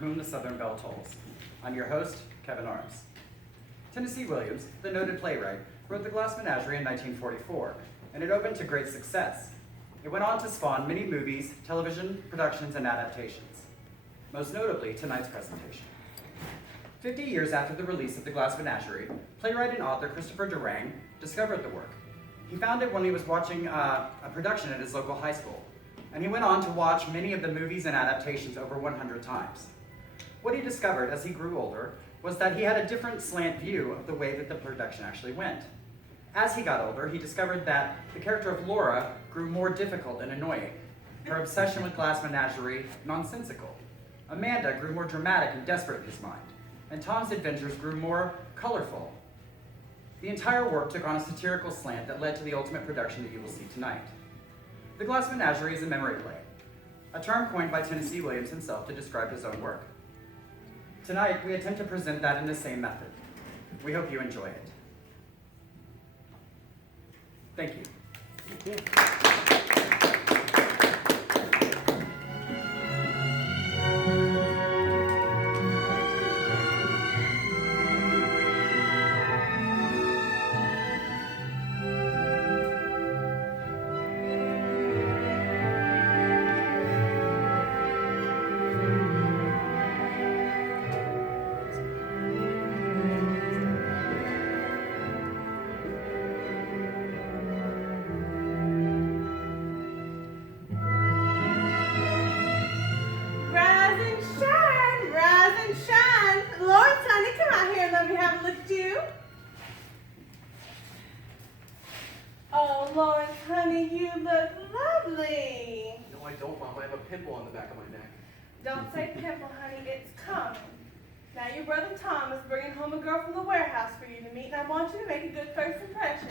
whom the Southern Belle tolls. I'm your host, Kevin Arms. Tennessee Williams, the noted playwright, wrote The Glass Menagerie in 1944, and it opened to great success. It went on to spawn many movies, television productions, and adaptations, most notably tonight's presentation. 50 years after the release of The Glass Menagerie, playwright and author Christopher Durang discovered the work. He found it when he was watching a production at his local high school, and he went on to watch many of the movies and adaptations over 100 times. What he discovered as he grew older was that he had a different slant view of the way that the production actually went. As he got older, he discovered that the character of Laura grew more difficult and annoying, her obsession with Glass Menagerie nonsensical. Amanda grew more dramatic and desperate in his mind, and Tom's adventures grew more colorful. The entire work took on a satirical slant that led to the ultimate production that you will see tonight. The Glass Menagerie is a memory play, a term coined by Tennessee Williams himself to describe his own work. Tonight, we attempt to present that in the same method. We hope you enjoy it. Thank you. Thank you. Pimple on the back of my neck. Don't say pimple, honey, it's coming. Now your brother Tom is bringing home a girl from the warehouse for you to meet, and I want you to make a good first impression.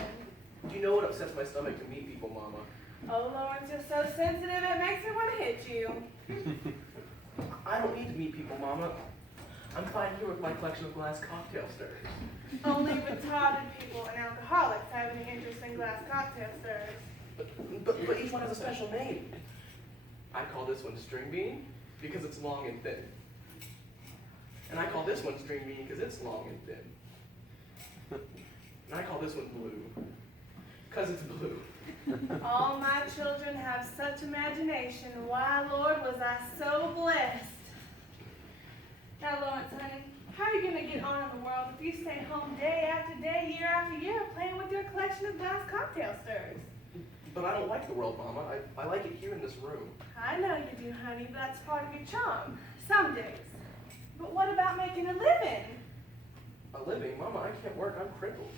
Do you know what upsets my stomach to meet people, Mama? Oh, Lawrence, you're so sensitive, it makes me want to hit you. I don't need to meet people, Mama. I'm fine here with my collection of glass cocktail stirrers. Only retarded people and alcoholics have any interest in glass cocktail stirrers. But each one has a special name. I call this one string bean because it's long and thin. And I call this one string bean because it's long and thin. And I call this one blue because it's blue. All my children have such imagination. Why, Lord, was I so blessed? Now, Lawrence, honey, how are you going to get on in the world if you stay home day after day, year after year, playing with your collection of glass cocktail stirrers? But I don't like the world, Mama. I like it here in this room. I know you do, honey, but that's part of your charm. Some days. But what about making a living? A living? Mama, I can't work. I'm crippled.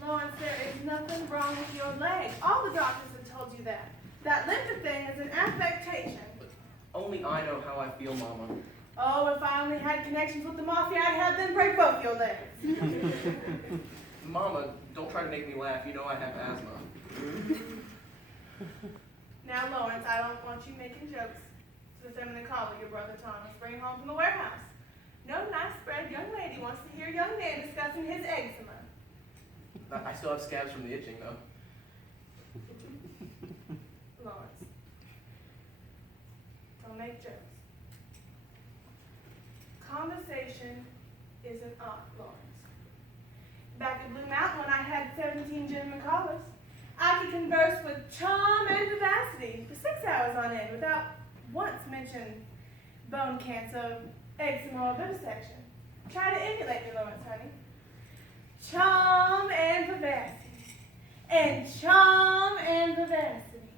Lawrence, there is nothing wrong with your leg. All the doctors have told you that. That limping thing is an affectation. But only I know how I feel, Mama. Oh, if I only had connections with the mafia, I'd have them break both your legs. Mama, don't try to make me laugh. You know I have asthma. Now, Lawrence, I don't want you making jokes to the feminine caller your brother Thomas bringing home from the warehouse. No nice spread young lady wants to hear young man discussing his eczema. I still have scabs from the itching, though. Lawrence, don't make jokes. Conversation is an art, Lawrence. Back at Blue Mountain when I had 17 gentlemen callers, I could converse with charm and vivacity for 6 hours on end without once mentioning bone cancer, eczema, or vivisection. Try to emulate me, Lawrence, honey. Charm and vivacity, and charm and vivacity,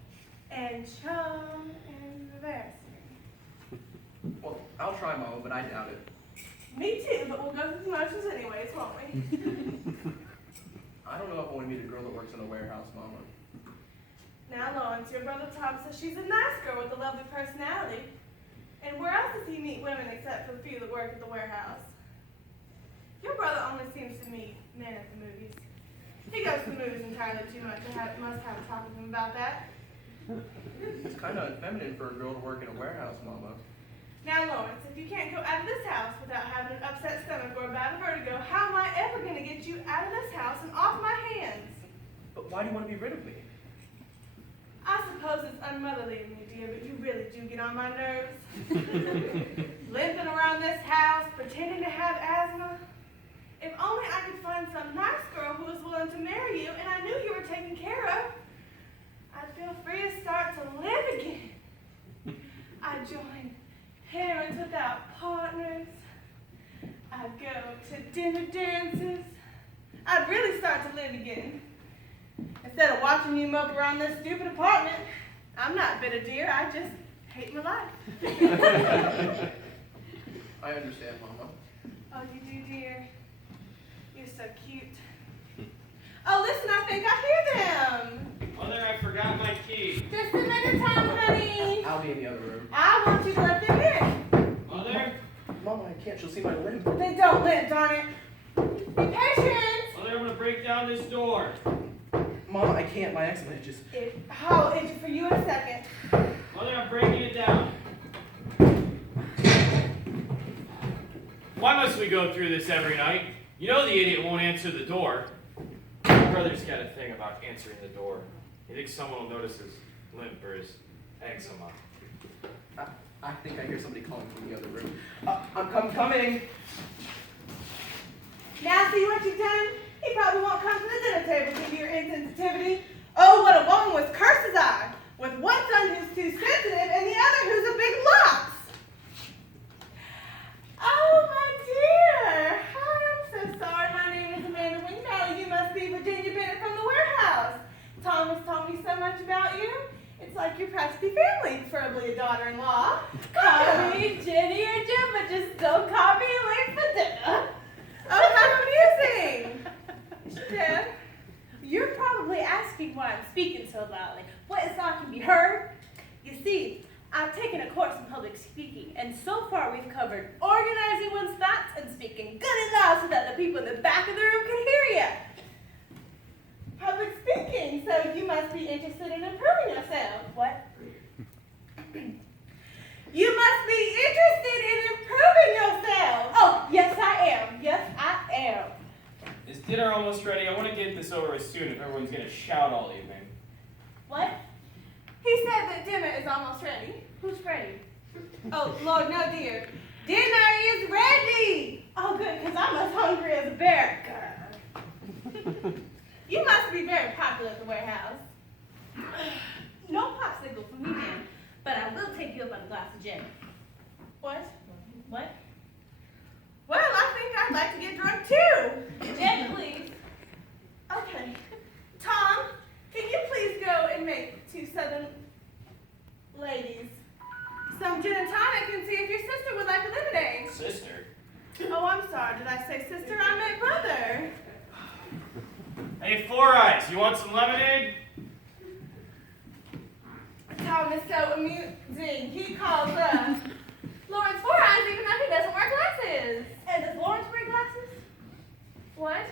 and charm and vivacity. Well, I'll try, Mama, but I doubt it. Me too, but we'll go through the motions anyways, won't we? I don't know if I want to meet a girl that works in a warehouse, Mama. Now, Lawrence, your brother Tom says she's a nice girl with a lovely personality. And where else does he meet women except for the few that work at the warehouse? Your brother only seems to meet men at the movies. He goes to the movies entirely too much. I must have a talk with him about that. It's kind of unfeminine for a girl to work in a warehouse, Mama. Now, Lawrence, if you can't go out of this house without having an upset stomach or a bout of vertigo, how am I ever going to get you out of this house and off my hands? But why do you want to be rid of me? I suppose it's unmotherly of me, dear, but you really do get on my nerves. Limp pretending to have asthma? If only I could find some nice girl who was willing to marry you and I knew you were taken care of, I'd feel free to start to live again. I'd join Parents Without Partners. I'd go to dinner dances. I'd really start to live again. Instead of watching you mope around this stupid apartment, I'm not bitter, dear. I just hate my life. I understand, Mama. Oh, you do, dear. You're so cute. Oh, listen, I think I hear them. Mother, I forgot my key. Just a minute, Tom, honey. I'll be in the other room. I want you to let them in. Mother? Mama, I can't. She'll see my limp. They don't limp, darn it. Be patient. Mother, I'm gonna break down this door. Mama, I can't. My eczema itches. I'll itch it for you in a second. Mother, I'm breaking it down. Why must we go through this every night? You know the idiot won't answer the door. My brother's got a thing about answering the door. He thinks someone will notice his limp or his eczema. I think I hear somebody calling from the other room. I'm coming. Now see what you've done? He probably won't come to the dinner table due to your insensitivity. Oh, what a woman with curses eye, with one son who's too sensitive and the other who's a big lox. Oh, my dear. Hi, I'm so sorry. My name is Amanda Wingmalley. You must be Virginia Bennett from the warehouse. Tom has told me so much about you. It's like you're practically family, preferably a daughter-in-law. Call me Jenny or Jim, but just don't call me late for dinner. Oh, how amusing. Jim? You're probably asking why I'm speaking so loudly. What is not can be heard? You see, I've taken a course in public speaking, and so far we've covered organizing one's thoughts and speaking good and loud so that the people in the back of the room can hear you. Public speaking, so you must be interested in improving yourself. What? You must be interested in improving yourself. Oh, yes I am. Yes I am. Is dinner almost ready? I want to get this over with soon if everyone's gonna shout all evening. What? He said that dinner is almost ready. Who's ready? Oh, Lord, no, dear. Dinner is ready. Oh, good, because I'm as hungry as a bear. You must be very popular at the warehouse. No popsicle for me, then, but I will take you up on a glass of gin. What? What? Well, I think I'd like to get drunk too. Gin, please. Okay. Tom, can you please go and make 2 Southern ladies some gin and tonic and see if your sister would like a lemonade? Sister? Oh, I'm sorry. Did I say sister? I meant brother. Hey, Four Eyes, you want some lemonade? Tom is so amusing. He calls Lawrence Four Eyes, even though he doesn't wear glasses. And does Lawrence wear glasses? What?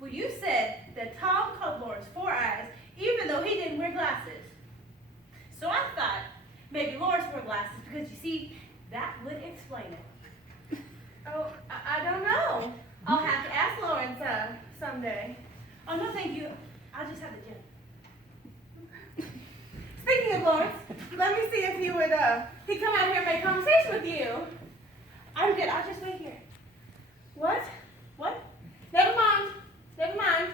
Well, you said that Tom called Lawrence Four Eyes, even though he didn't wear glasses. So I thought maybe Lawrence wore glasses because, you see, that would explain it. Oh, I don't know. I'll have to ask Lawrence someday. Oh, no, thank you. I'll just have the gin. Speaking of Lawrence, let me see if he would he'd come out here and make conversation with you. I'm good. I'll just wait here. What? What? Never mind. Never mind.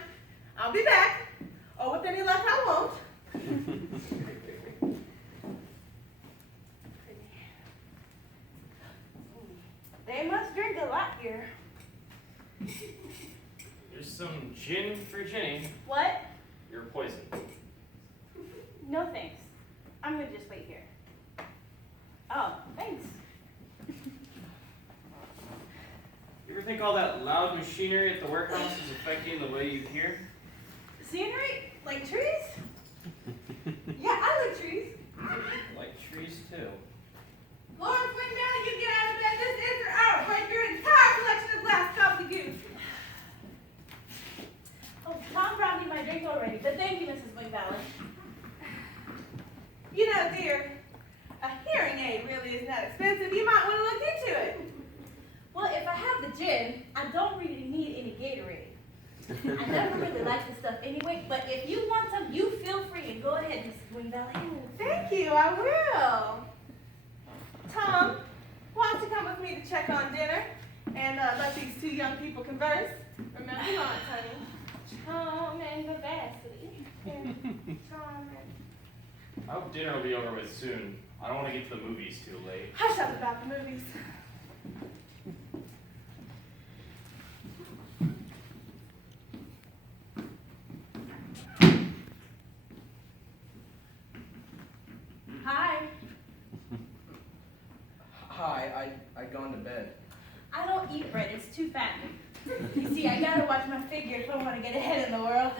I'll be back. Or with any luck, I won't. They must drink a lot here. There's some gin for Jenny. What? You're poisoned. No, thanks. I'm gonna just wait here. Oh, thanks. You ever think all that loud machinery at the warehouse is affecting the way you hear? Scenery? Like trees? Yeah, I like trees. Like trees too. Lawrence, when now you get out of bed, this is your hour. Break your entire collection of glass gobbledygook. Oh, Tom brought me my drink already, but thank you, Mrs. McValley. You know, dear, a hearing aid really isn't that expensive. You might want to look into it. Well, if I have the gin, I don't really need any Gatorade. I never really liked the stuff anyway, but if you want some, you feel free and go ahead, Mrs. Wingvalley. Thank you, I will. Tom, why don't you come with me to check on dinner? and let these two young people converse. Remember Lawrence, honey. Charm and vivacity. Charm and... I hope dinner will be over with soon. I don't want to get to the movies too late. Hush up about the movies. Hi. Hi, I'd gone to bed. I don't eat bread, it's too fattening. You see, I gotta watch my figure if I want to get ahead in the world.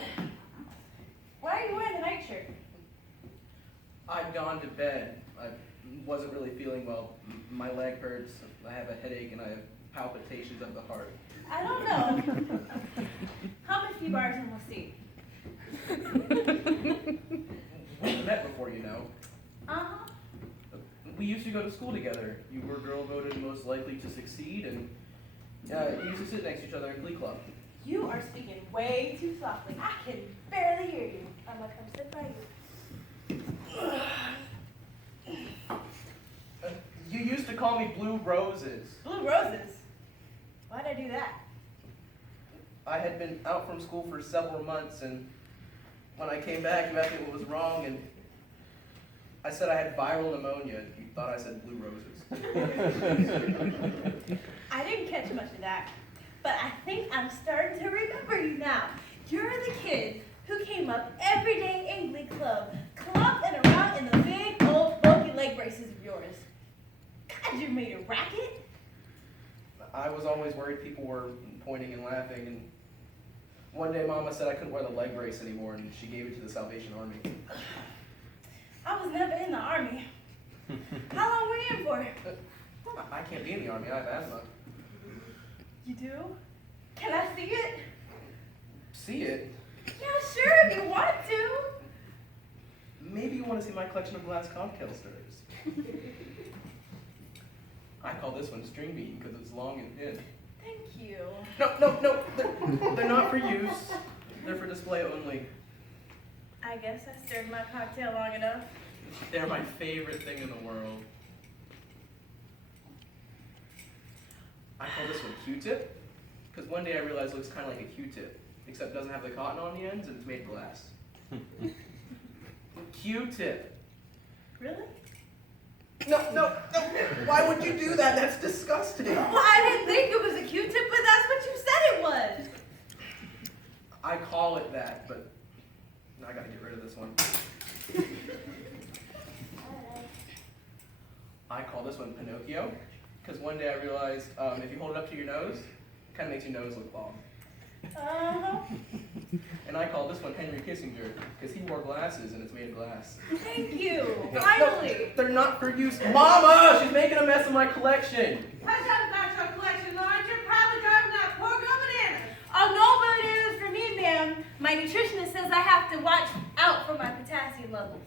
Why are you wearing the nightshirt? I'd gone to bed. I wasn't really feeling well. My leg hurts, I have a headache, and I have palpitations of the heart. I don't know. How many few bars and we'll see? We've met before, you know. Uh-huh. We used to go to school together. You were girl voted most likely to succeed, and you used to sit next to each other in Glee Club. You are speaking way too softly. I can barely hear you. I'm gonna come sit by you. You used to call me Blue Roses. Blue roses? Why'd I do that? I had been out from school for several months, and when I came back, you asked me what was wrong, and I said I had viral pneumonia. You thought I said Blue Roses. I didn't catch much of that, but I think I'm starting to remember you now. You're the kid who came up every day in Glee Club, clomped and around in the big old bulky leg braces of yours. God, you made a racket. I was always worried people were pointing and laughing, and one day Mama said I couldn't wear the leg brace anymore, and she gave it to the Salvation Army. I was never in the army. How long were you in for? I can't be in the Army, I have asthma. You do? Can I see it? See it? Yeah, sure, if you want to. Maybe you want to see my collection of glass cocktail stirrers. I call this one string bean because it's long and thin. Thank you. No, they're not for use. They're for display only. I guess I stirred my cocktail long enough. They're my favorite thing in the world. I call this one Q-tip because one day I realized it looks kind of like a Q-tip, except it doesn't have the cotton on the ends and it's made of glass. Q-tip. Really? No. Why would you do that? That's disgusting. Well, I didn't think it was a Q-tip, but that's what you said it was. I call it that, but I gotta get rid of this one. I call this one Pinocchio, because one day I realized if you hold it up to your nose, it kind of makes your nose look long. Uh-huh. And I call this one Henry Kissinger, because he wore glasses and it's made of glass. Thank you. No, Finally. they're not for use. Mama, she's making a mess of my collection. Hush up about your collection, Lawrence. You're probably driving that poor girl bananas. Oh, no bananas for me, ma'am. My nutritionist says I have to watch out for my potassium levels.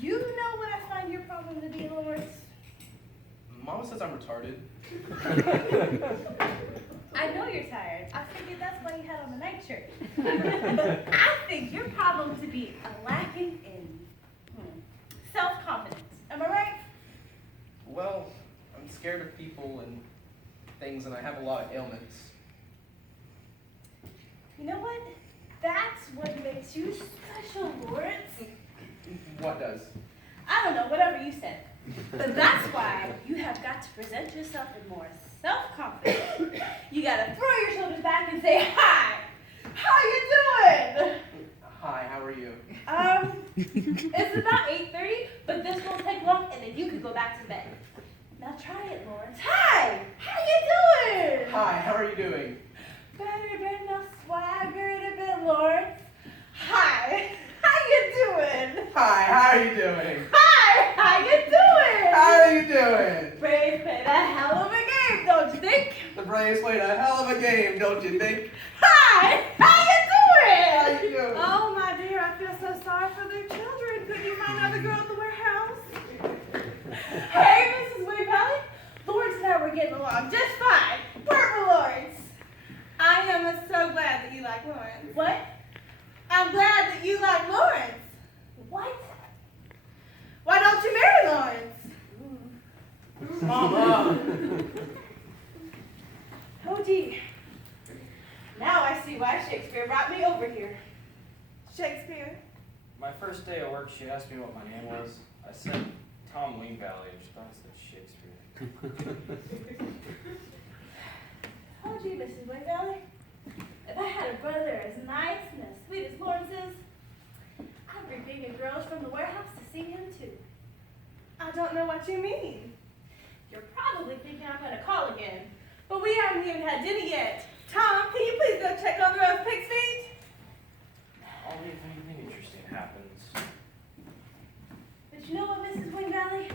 You know what I find your problem to be, Lawrence? Mama says I'm retarded. I know you're tired. I figured that's why you had on the nightshirt. But I think your problem to be a lacking in self-confidence. Am I right? Well, I'm scared of people and things, and I have a lot of ailments. You know what? That's what makes you special, Lawrence. What does? I don't know, whatever you said. But that's why you have got to present yourself with more self-confidence. You gotta throw your shoulders back and say, hi! How you doing? Hi, how are you? It's about 8:30, but this won't take long, and then you could go back to bed. Now try it, Lawrence. Hi! How you doing? Hi, how are you doing? Better now swagger it a bit, Lawrence. Hi! How you doing? Hi, how are you doing? Hi! How you doing? How are you doing? Braves played a hell of a game, don't you think? The Braves played a hell of a game, don't you think? Hi! How you doing? How you doing? Oh, my dear, I feel so sorry for their children. Couldn't you find another girl at the warehouse? Hey, Mrs. Wiggly. Lawrence and I were getting along just fine. Weren't we, Lawrence? I am so glad that you like Lawrence. What? I'm glad that you like Lawrence. What? Why don't you marry Lawrence? Mama! Oh, gee. Now I see why Shakespeare brought me over here. Shakespeare. My first day at work, she asked me what my name was. I said Tom Wing Valley, and she thought I said Shakespeare. Oh, gee, Mrs. Wing Valley. If I had a brother as nice and as sweet as Lawrence is, I'd bring bringing girls from the warehouse to see him too. I don't know what you mean. You're probably thinking I'm gonna call again, but we haven't even had dinner yet. Tom, can you please go check on the roast pig's feet? Only if anything interesting happens. But you know what, Mrs. Wing Valley?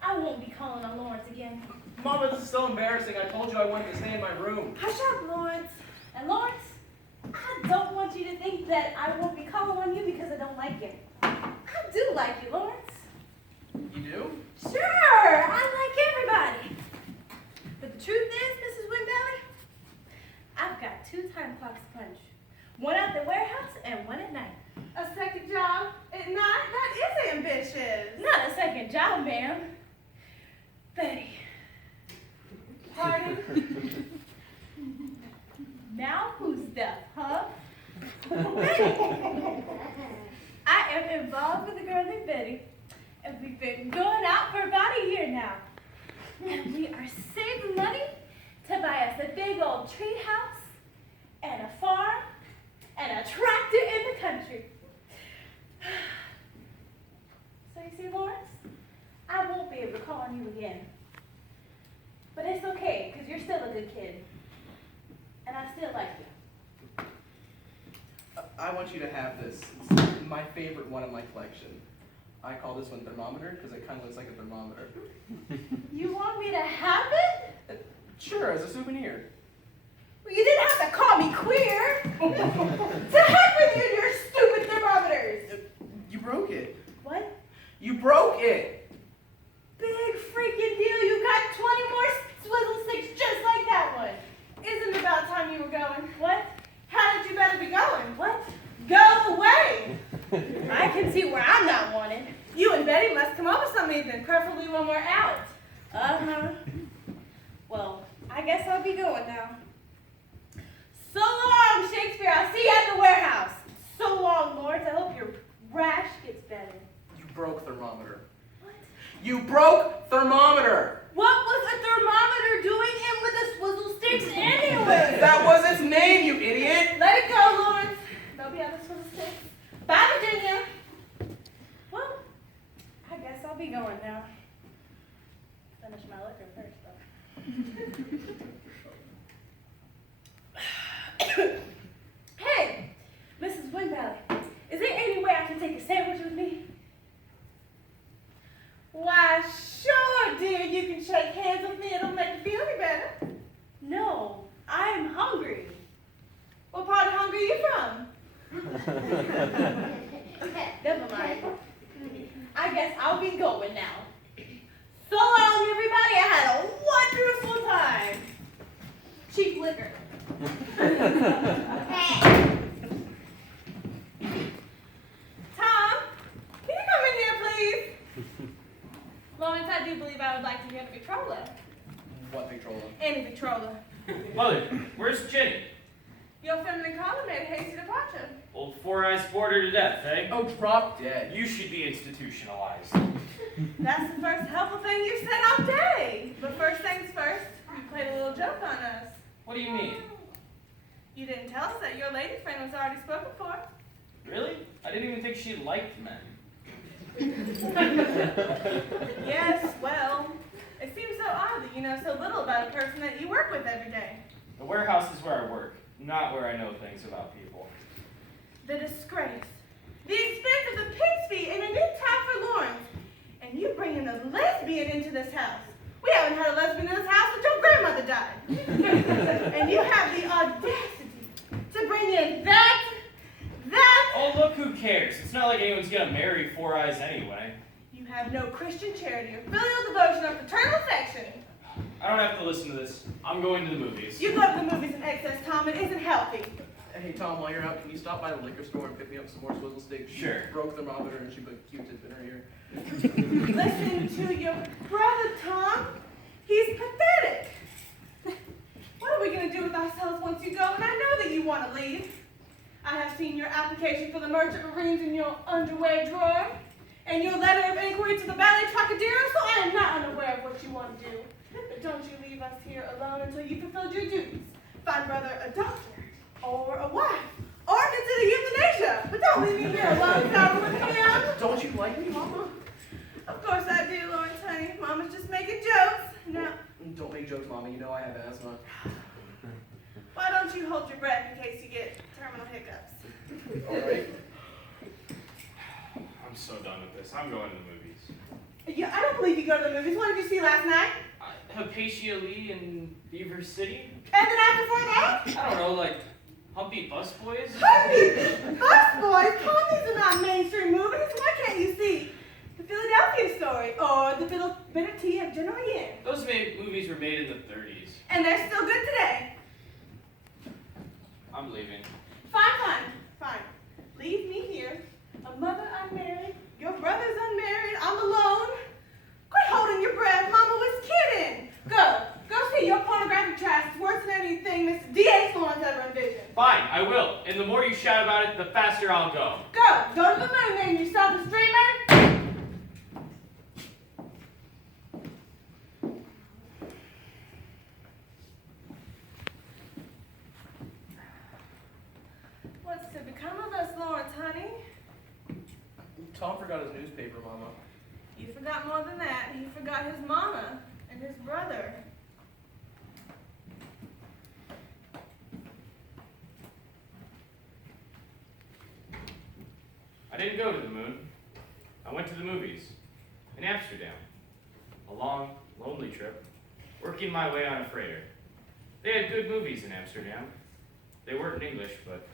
I won't be calling on Lawrence again. Mama, this is so embarrassing. I told you I wanted to stay in my room. Hush up, Lawrence. And Lawrence, I don't want you to think that I won't be calling on you because I don't like you. I do like you, Lawrence. You do? Sure, I like everybody. But the truth is, Mrs. Wing Valley, I've got 2 time clocks to punch. One at the warehouse and one at night. A second job at night? That is ambitious. Not a second job, ma'am. Betty. Pardon? Now who's deaf, huh? Betty. I am involved with a girl named Betty, and we've been going out for about a year now. And we are saving money to buy us a big old tree house and a farm and a tractor in the country. So you see, Lawrence, I won't be able to call on you again. But it's okay, because you're still a good kid. And I still like you. I want you to have this. It's my favorite one in my collection. I call this one thermometer because it kind of looks like a thermometer. You want me to have it? Sure, as a souvenir. Well, you didn't have to call me queer. To heck with you and your stupid thermometers. You broke it. What? You broke it. Big freaking deal. You got 20 more swizzle sticks just like that one. Isn't it about time you were going? What? How did you better be going? What? Go away! I can see where I'm not wanted. You and Betty must come over some evening, preferably when we're out. Uh-huh. Well, I guess I'll be going now. So long, Shakespeare. I'll see you at the warehouse. So long, Lawrence. I hope your rash gets better. You broke thermometer. What? You broke thermometer. What was a thermometer doing in with the swizzle sticks anyway? That was its name, you idiot. Let it go, Lawrence. There'll be other swizzle sticks. Bye, Virginia. Well, I guess I'll be going now. Finish my liquor first, though. Hey, Mrs. Wing Valley, is there any way I can take a sandwich with me? Why, sure, dear. You can shake hands with me. It'll make you feel any better. No, I'm hungry. What part of hungry are you from? Never mind. I guess I'll be going now. So long, everybody. I had a wonderful time. Cheap liquor. Tom, can you come in here, please? Lawrence, I do believe I would like to hear the Victrola. What Victrola? Any Victrola. Mother, where's Jenny? Your feminine caller made a hasty departure. Old Four Eyes bored her to death, eh? Oh, drop dead. You should be institutionalized. That's the first helpful thing you've said all day. But first things first, you played a little joke on us. What do you mean? You didn't tell us that your lady friend was already spoken for. Really? I didn't even think she liked men. Yes, well, it seems so odd that you know so little about a person that you work with every day. The warehouse is where I work, not where I know things about people. The disgrace, the expense of the pig's feet and a new top for Lawrence, and you bringing a lesbian into this house. We haven't had a lesbian in this house since your grandmother died. And you have the audacity to bring in that. Oh, look, who cares? It's not like anyone's gonna marry Four Eyes anyway. You have no Christian charity or filial devotion or paternal affection. I don't have to listen to this. I'm going to the movies. You go to the movies in excess, Tom. It isn't healthy. Hey, Tom, while you're out, can you stop by the liquor store and pick me up some more swizzle sticks? Sure. She broke the thermometer and she put a Q-tip in her ear. Listen to your brother, Tom. He's pathetic. What are we going to do with ourselves once you go? And I know that you want to leave. I have seen your application for the Merchant Marines in your underwear drawer and your letter of inquiry to the Ballet Trocadero, so I am not unaware of what you want to do. But don't you leave us here alone until you've fulfilled your duties. Find whether a doctor or a wife or consider euthanasia. But don't leave me here alone, Father, with him. Don't you like me, Mama? Of course I do, Lawrence, honey. Mama's just making jokes. Now, Don't make jokes, Mama. You know I have asthma. why don't you hold your breath in case you get terminal hiccups? All right. I'm so done with this. I'm going to the movies. Yeah, I don't believe you go to the movies. What did you see last night? Hypatia Lee in Beaver City? And then after that? I don't know, like Humpy Bus Boys? Honey! Bus Boys! Comedies are not mainstream movies. Why can't you see The Philadelphia Story or The Bitter Tea of General Yin? Those movies were made in the 30s. And they're still good today. I'm leaving. Fine. Leave me here. A mother unmarried. Your brother's unmarried. I'm alone. Quit holding your breath. Mama was kidding. Go see your pornographic trash. It's worse than anything Mr. D.A. Lawrence ever envisioned. Fine, I will. And the more you shout about it, the faster I'll go. Go to the moon, name yourself a streamer. What's to become of us, Lawrence, honey? Tom forgot his newspaper, Mama. You forgot more than that. He forgot his mama and his brother. I didn't go to the moon. I went to the movies in Amsterdam. A long, lonely trip, working my way on a freighter. They had good movies in Amsterdam. They weren't in English, but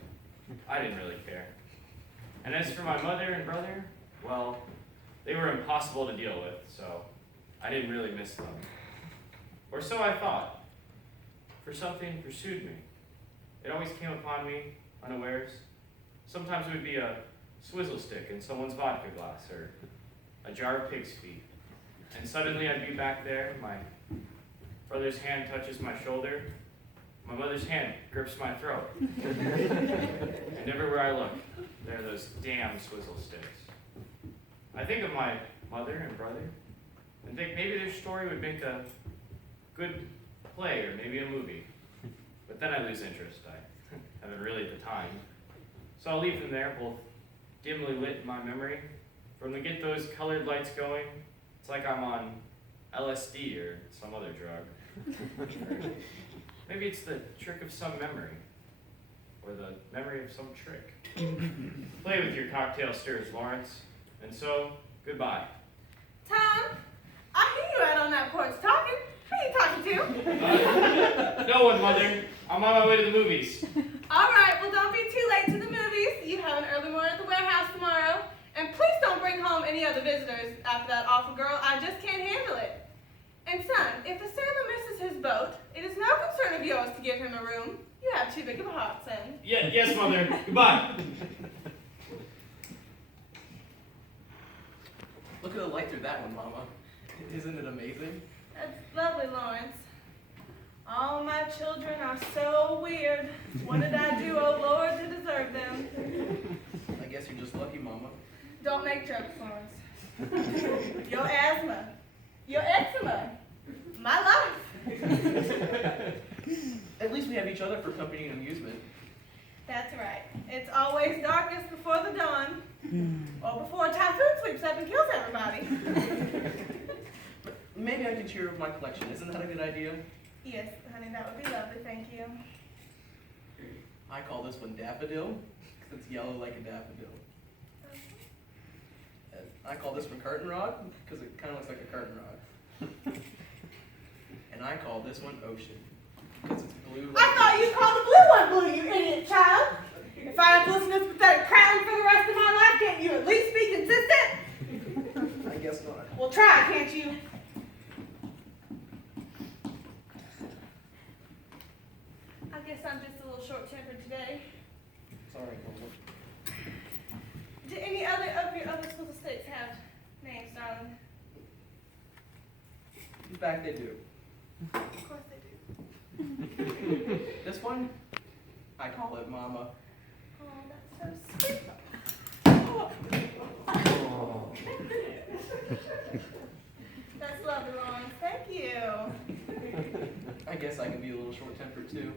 I didn't really care. And as for my mother and brother, well, they were impossible to deal with, so I didn't really miss them. Or so I thought, for something pursued me. It always came upon me unawares. Sometimes it would be a swizzle stick in someone's vodka glass, or a jar of pig's feet. And suddenly I'd be back there, my brother's hand touches my shoulder, my mother's hand grips my throat. And everywhere I look, there are those damn swizzle sticks. I think of my mother and brother, and think maybe their story would make a good play or maybe a movie. But then I lose interest. I haven't really the time. So I'll leave them there, both dimly lit in my memory. From to get those colored lights going, it's like I'm on LSD or some other drug. Maybe it's the trick of some memory, or the memory of some trick. Play with your cocktail stirs, Lawrence. And so, goodbye. Tom, I hear you out on that porch talking. Who are you talking to? No one, Mother. I'm on my way to the movies. All right, well, don't be too late to the movies. You have an early morning at the warehouse tomorrow. And please don't bring home any other visitors after that awful girl. I just can't handle it. And son, if the sailor misses his boat, it is no concern of yours to give him a room. You have too big of a heart, son. Yes, Mother. Goodbye. Look at the light through that one, Mama. Isn't it amazing? That's lovely, Lawrence. All my children are so weird. What did I do, oh Lord, to deserve them? I guess you're just lucky, Mama. Don't make jokes, Lawrence. Your asthma. Your eczema. My life. At least we have each other for company and amusement. That's right. It's always darkest before the dawn. Or before a typhoon sweeps up and kills everybody. Maybe I can cheer up my collection. Isn't that a good idea? Yes, honey, that would be lovely, thank you. I call this one Daffodil, because it's yellow like a daffodil. And I call this one Curtain Rod, because it kind of looks like a curtain rod. And I call this one Ocean, because it's blue like I thought you called the blue one blue, you idiot child. If I have to listen to this pathetic crowd for the rest of my life, can't you at least be consistent? I guess not. Well, try, can't you? I guess I'm just a little short-tempered today. Sorry, Mama. Do any other of your other school estates have names, darling? fact, they do. Of course they do. This one, I call it Mama. Oh, that's so sweet. That's lovely, Lawrence. Thank you. I guess I can be a little short-tempered too.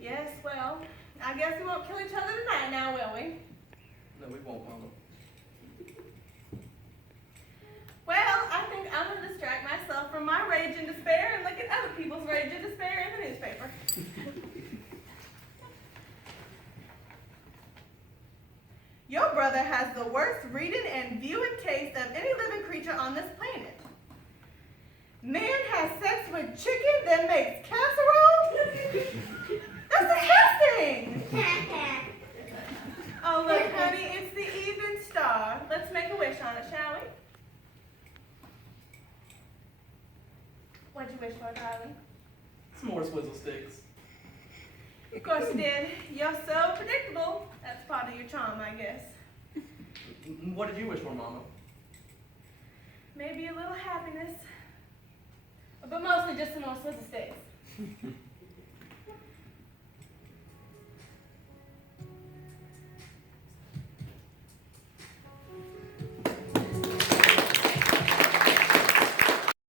Yes, well, I guess we won't kill each other tonight now, will we? No, we won't, Mama. Well, I think I'm going to distract myself from my rage and despair and look at other people's rage and despair in the newspaper. Your brother has the worst reading and viewing taste of any living creature on this planet. Man has sex with chicken that makes casserole? That's disgusting! Oh, look, honey, it's the evening star. Let's make a wish on it, shall we? What'd you wish for, darling? Some more swizzle sticks. Of course you did. You're so predictable. That's part of your charm, I guess. What did you wish for, Mama? Maybe a little happiness. But mostly just some more swizzle sticks.